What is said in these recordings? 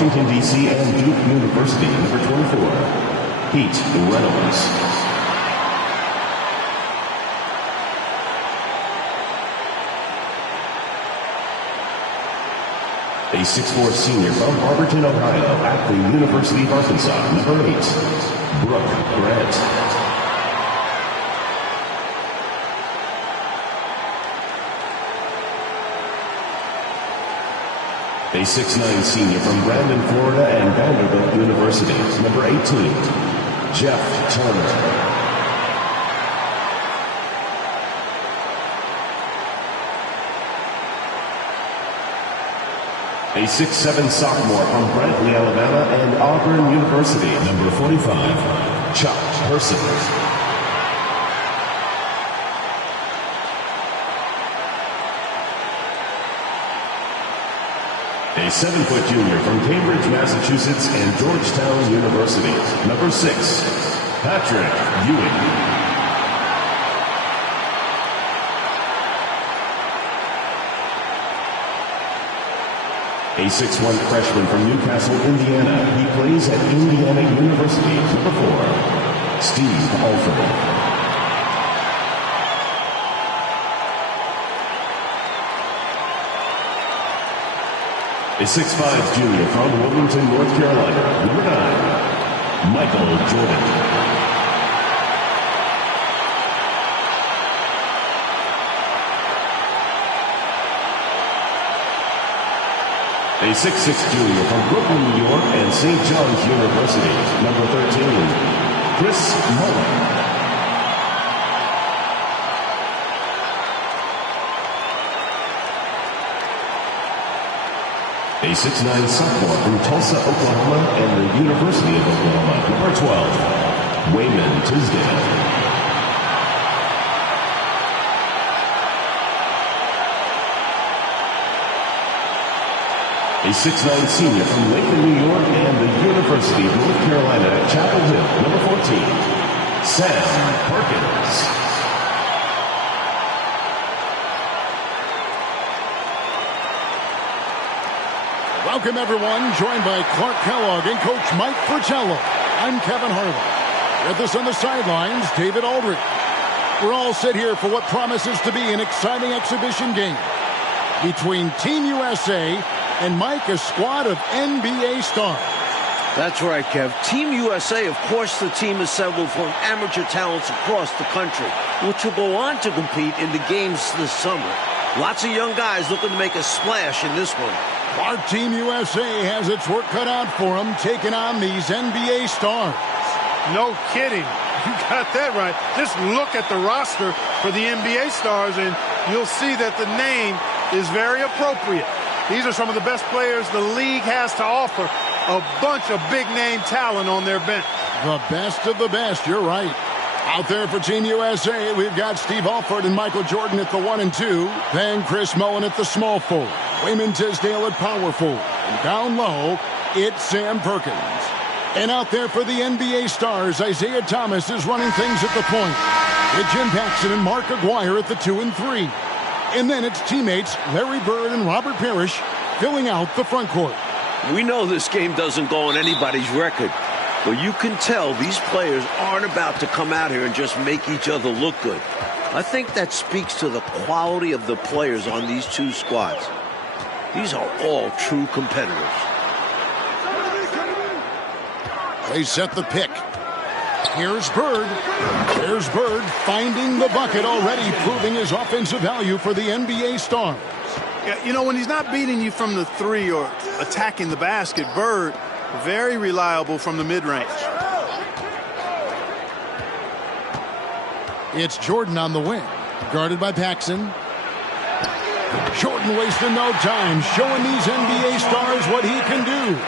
Washington, D.C. and Duke University, number 24, Pete Reynolds. A 6'4" senior from Barberton, Ohio, at the University of Arkansas, number 8, Brooke Grant. A 6'9" senior from Brandon, Florida, and Vanderbilt University, number 18, Jeff Turner. A 6'7" sophomore from Brantley, Alabama, and Auburn University, number 45, Chuck Person. A 7-foot junior from Cambridge, Massachusetts, and Georgetown University, number 6, Patrick Ewing. A 6'1" freshman from Newcastle, Indiana. He plays at Indiana University, number 4, Steve Alford. A 6'5" junior from Wilmington, North Carolina, number 9, Michael Jordan. A 6'6" junior from Brooklyn, New York, and St. John's University, number 13, Chris Mullen. A 6'9" sophomore from Tulsa, Oklahoma, and the University of Oklahoma, number 12, Wayman Tisdale. A 6'9" senior from Lakeland, New York, and the University of North Carolina at Chapel Hill, number 14, Sam Perkins. Welcome, everyone. Joined by Clark Kellogg and Coach Mike Fratello. I'm Kevin Harlan. With us on the sidelines, David Aldridge. We're all set here for what promises to be an exciting exhibition game between Team USA and Mike, a squad of NBA stars. That's right, Kev. Team USA, of course, the team assembled from amateur talents across the country, which will go on to compete in the games this summer. Lots of young guys looking to make a splash in this one. Our Team USA has its work cut out for them, taking on these NBA stars. No kidding. You got that right. Just look at the roster for the NBA stars, and you'll see that the name is very appropriate. These are some of the best players the league has to offer. A bunch of big-name talent on their bench. The best of the best, you're right. Out there for Team USA, we've got Steve Alford and Michael Jordan at the 1 and 2. Then Chris Mullen at the small forward. Wayman Tisdale at power forward. And down low, it's Sam Perkins. And out there for the NBA stars, Isaiah Thomas is running things at the point, with Jim Paxson and Mark Aguirre at the 2 and 3. And then it's teammates Larry Bird and Robert Parrish filling out the front court. We know this game doesn't go on anybody's record, but you can tell these players aren't about to come out here and just make each other look good. I think that speaks to the quality of the players on these two squads. These are all true competitors. They set the pick. Here's Bird. There's Bird finding the bucket already, proving his offensive value for the NBA stars. Yeah, you know, when he's not beating you from the 3 or attacking the basket, Bird, very reliable from the mid-range. It's Jordan on the wing, guarded by Paxson. Jordan wasting no time, showing these NBA stars what he can do.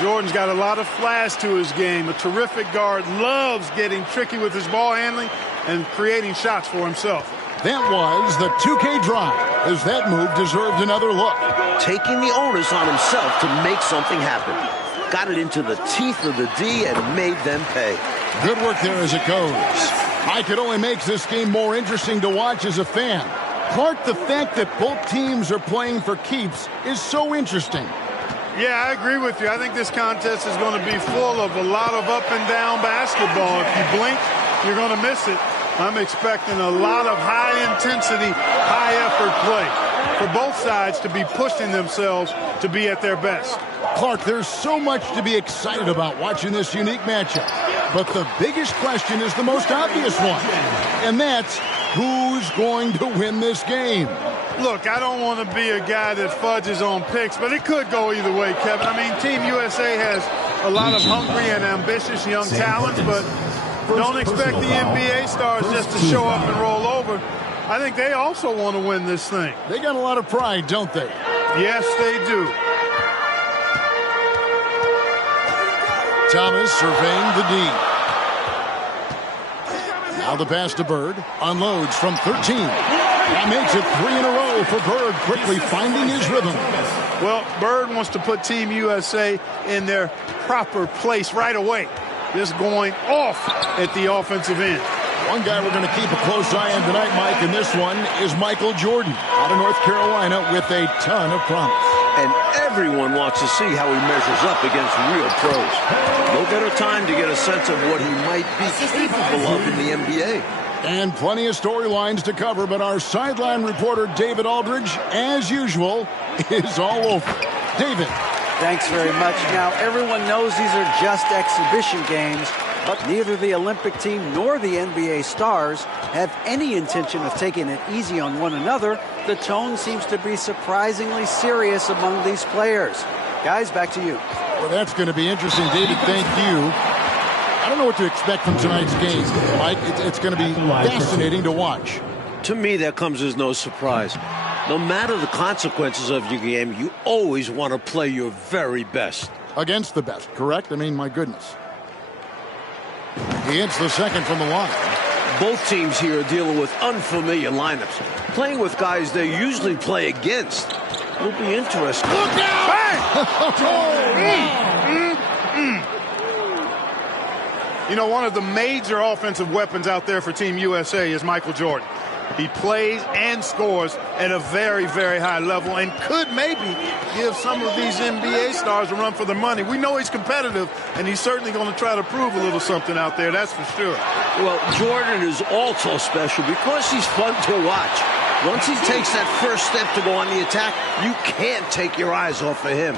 Jordan's got a lot of flash to his game. A terrific guard, loves getting tricky with his ball handling and creating shots for himself. That was the 2K drive, as that move deserved another look. Taking the onus on himself to make something happen. Got it into the teeth of the D and made them pay. Good work there as it goes. Mike, it only makes this game more interesting to watch as a fan. Clark, the fact that both teams are playing for keeps is so interesting. Yeah, I agree with you. I think this contest is going to be full of a lot of up and down basketball. If you blink, you're going to miss it. I'm expecting a lot of high-intensity, high-effort play for both sides to be pushing themselves to be at their best. Clark, there's so much to be excited about watching this unique matchup. But the biggest question is the most obvious one, and that's who's going to win this game? Look, I don't want to be a guy that fudges on picks, but it could go either way, Kevin. I mean, Team USA has a lot of hungry and ambitious young talents, but don't expect the NBA stars just to show up and roll over. I think they also want to win this thing. They got a lot of pride, don't they? Yes, they do. Thomas surveying the D. Now the pass to Bird. Unloads from 13. That makes it 3 in a row for Bird, quickly finding his rhythm. Well, Bird wants to put Team USA in their proper place right away. Just going off at the offensive end. One guy we're going to keep a close eye on tonight, Mike, and this one is Michael Jordan out of North Carolina with a ton of promise. And everyone wants to see how he measures up against real pros. No better time to get a sense of what he might be capable of in the NBA. And plenty of storylines to cover, but our sideline reporter, David Aldridge, as usual, is all over. David. Thanks very much. Now, everyone knows these are just exhibition games, but neither the Olympic team nor the NBA stars have any intention of taking it easy on one another. The tone seems to be surprisingly serious among these players. Guys, back to you. Well, that's going to be interesting, David. Thank you. I don't know what to expect from tonight's game, Mike. It's going to be fascinating to watch. To me, that comes as no surprise. No matter the consequences of your game, you always want to play your very best. Against the best, correct? I mean, my goodness. He hits the second from the line. Both teams here are dealing with unfamiliar lineups, playing with guys they usually play against. It'll be interesting. Look out! You know, one of the major offensive weapons out there for Team USA is Michael Jordan. He plays and scores at a very, very high level and could maybe give some of these NBA stars a run for their money. We know he's competitive, and he's certainly going to try to prove a little something out there, that's for sure. Well, Jordan is also special because he's fun to watch. Once he takes that first step to go on the attack, you can't take your eyes off of him.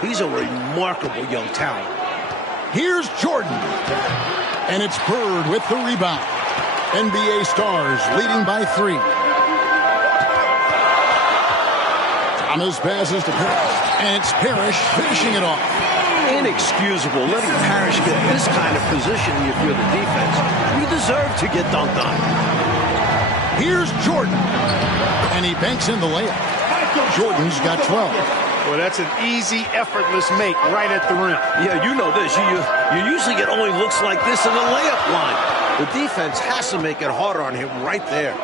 He's a remarkable young talent. Here's Jordan, and it's Bird with the rebound. NBA stars leading by 3. Thomas passes to Parrish, and it's Parrish finishing it off. Inexcusable letting Parrish get this kind of position if you're the defense. You deserve to get dunked on. Here's Jordan, and he banks in the layup. Jordan's got 12. Well, that's an easy, effortless make right at the rim. Yeah, you know this. You usually get only looks like this in the layup line. The defense has to make it harder on him right there.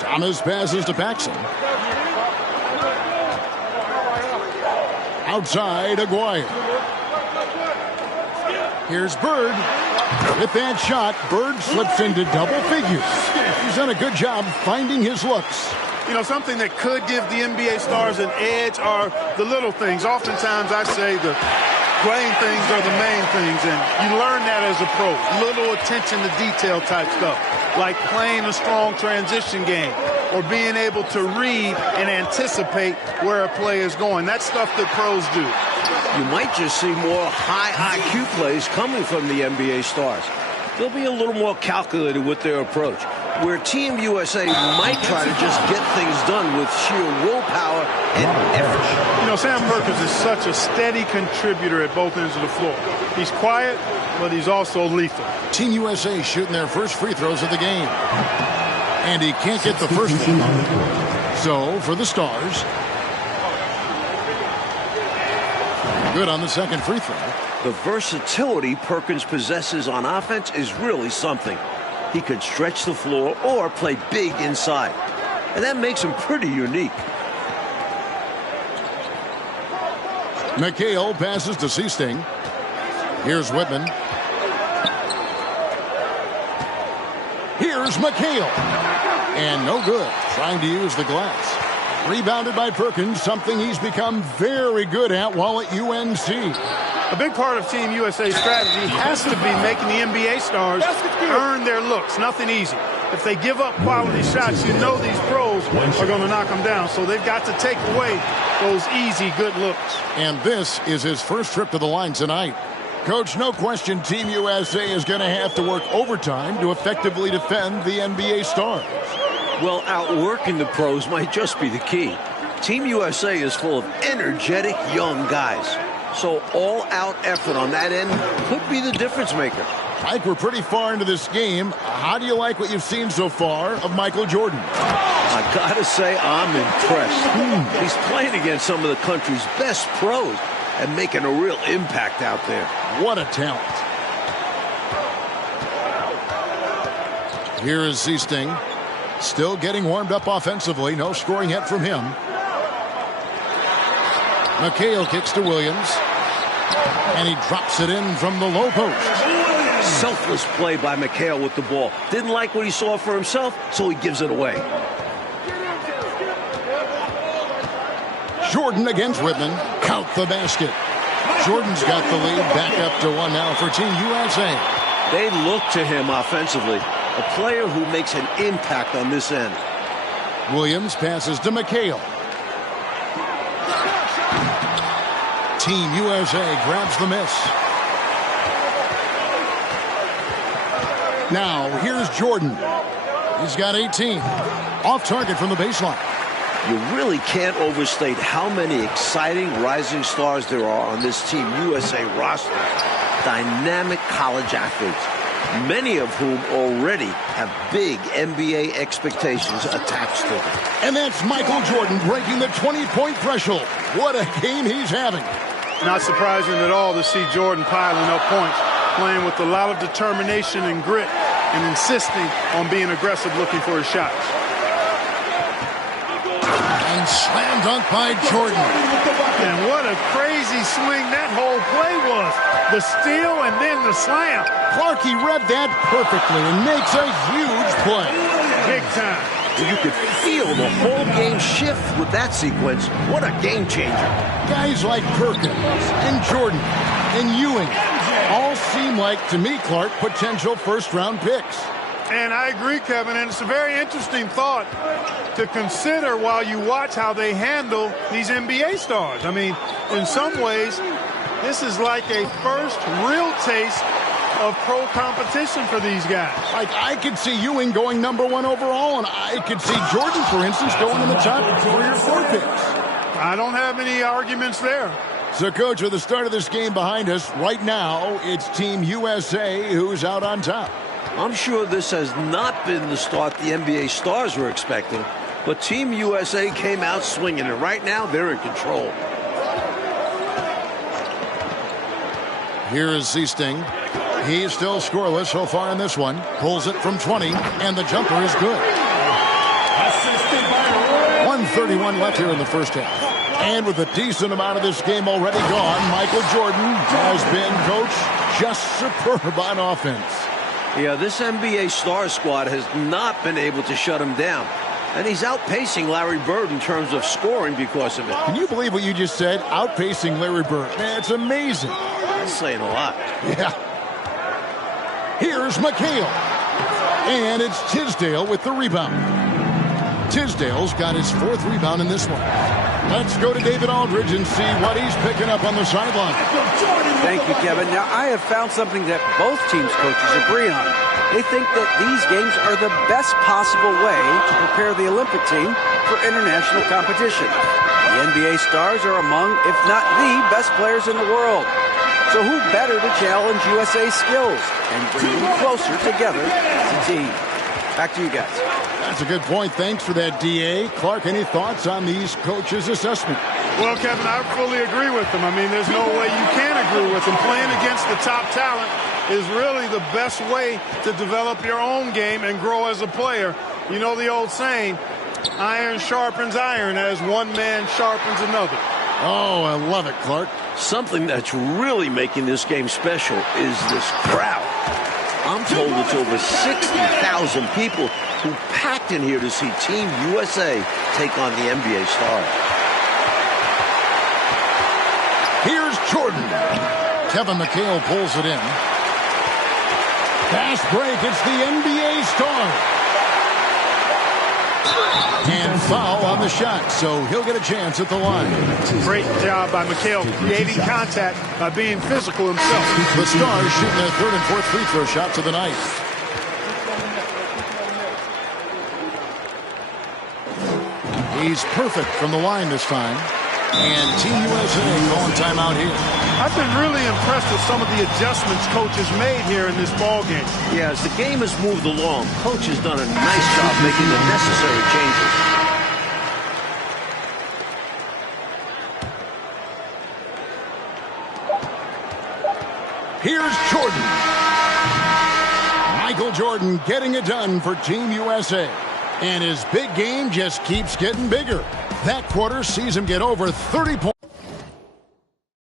Thomas passes to Paxson. Outside, Aguirre. Here's Bird. With that shot, Bird slips into double figures. He's done a good job finding his looks. You know, something that could give the NBA stars an edge are the little things. Oftentimes I say the playing things are the main things, and you learn that as a pro. Little attention to detail type stuff, like playing a strong transition game or being able to read and anticipate where a play is going. That's stuff that pros do. You might just see more high IQ plays coming from the NBA stars. They'll be a little more calculated with their approach, where Team USA might try to just get things done with sheer willpower and effort. You know, Sam Perkins is such a steady contributor at both ends of the floor. He's quiet, but he's also lethal. Team USA shooting their first free throws of the game. And he can't get the first one. So, for the Stars, good on the second free throw. The versatility Perkins possesses on offense is really something. He could stretch the floor or play big inside. And that makes him pretty unique. McHale passes to Seasting. Here's Whitman. Here's McHale. And no good. Trying to use the glass. Rebounded by Perkins, something he's become very good at while at UNC. A big part of Team USA's strategy has to be making the NBA stars earn their looks. Nothing easy. If they give up quality shots, you know these pros are going to knock them down. So they've got to take away those easy, good looks. And this is his first trip to the line tonight. Coach, no question Team USA is going to have to work overtime to effectively defend the NBA stars. Well, outworking the pros might just be the key. Team USA is full of energetic young guys. So all-out effort on that end could be the difference maker. Mike, we're pretty far into this game. How do you like what you've seen so far of Michael Jordan? I gotta say, I'm impressed. He's playing against some of the country's best pros and making a real impact out there. What a talent. Here is Zeesting. Still getting warmed up offensively. No scoring yet from him. McHale kicks to Williams. And he drops it in from the low post. Selfless play by McHale with the ball. Didn't like what he saw for himself, so he gives it away. Jordan against Whitman. Count the basket. Jordan's got the lead. Back up to one now for Team USA. They look to him offensively. A player who makes an impact on this end. Williams passes to McHale. Team USA grabs the miss. Now, here's Jordan. He's got 18. Off target from the baseline. You really can't overstate how many exciting rising stars there are on this Team USA roster. Dynamic college athletes, many of whom already have big NBA expectations attached to them. And that's Michael Jordan breaking the 20-point threshold. What a game he's having. Not surprising at all to see Jordan piling up points, playing with a lot of determination and grit, and insisting on being aggressive looking for his shots. And slam dunk by Jordan. And what a crazy swing that whole play was. The steal and then the slam. Clarkie read that perfectly and makes a huge play. Big time. You could feel the whole game shift with that sequence. What a game changer. Guys like Perkins and Jordan and Ewing all seem like, to me, Clark, potential first-round picks. And I agree, Kevin, and it's a very interesting thought to consider while you watch how they handle these NBA stars. I mean, in some ways, this is like a first real taste of pro competition for these guys. Like, I could see Ewing going #1 overall, and I could see Jordan, for instance, going in the top 3 or 4 picks. I don't have any arguments there. So, Coach, with the start of this game behind us, right now, it's Team USA who's out on top. I'm sure this has not been the start the NBA stars were expecting, but Team USA came out swinging, and right now they're in control. Here is Zeesting. He's still scoreless so far in this one. Pulls it from 20, and the jumper is good. 1:31 left here in the first half. And with a decent amount of this game already gone, Michael Jordan has been, Coach, just superb on offense. Yeah, this NBA star squad has not been able to shut him down. And he's outpacing Larry Bird in terms of scoring because of it. Can you believe what you just said? Outpacing Larry Bird. Man, it's amazing. That's saying a lot. Yeah. Here's McHale. And it's Tisdale with the rebound. Tisdale's got his 4th rebound in this one. Let's go to David Aldridge and see what he's picking up on the sideline. Thank you, Kevin. Now, I have found something that both teams' coaches agree on. They think that these games are the best possible way to prepare the Olympic team for international competition. The NBA stars are among, if not the best players in the world. So who better to challenge USA's skills and bring them closer together as a team? Back to you guys. That's a good point. Thanks for that, D.A. Clark, any thoughts on these coaches' assessment? Well, Kevin, I fully agree with them. I mean, there's no way you can agree with them. Playing against the top talent is really the best way to develop your own game and grow as a player. You know the old saying, iron sharpens iron as one man sharpens another. Oh, I love it, Clark. Something that's really making this game special is this crowd. I'm told it's over 60,000 people who packed in here to see Team USA take on the NBA Stars. Here's Jordan. Kevin McHale pulls it in. Fast break. It's the NBA Stars. And foul on the shot, so he'll get a chance at the line. Great job by McHale creating contact by being physical himself. The Stars shooting their third and fourth free throw shots of the night. He's perfect from the line this time. And Team USA calling timeout here. I've been really impressed with some of the adjustments Coach has made here in this ball game. Yeah, as the game has moved along, Coach has done a nice job making the necessary changes. Here's Jordan. Michael Jordan getting it done for Team USA. And his big game just keeps getting bigger. That quarter sees him get over 30 points.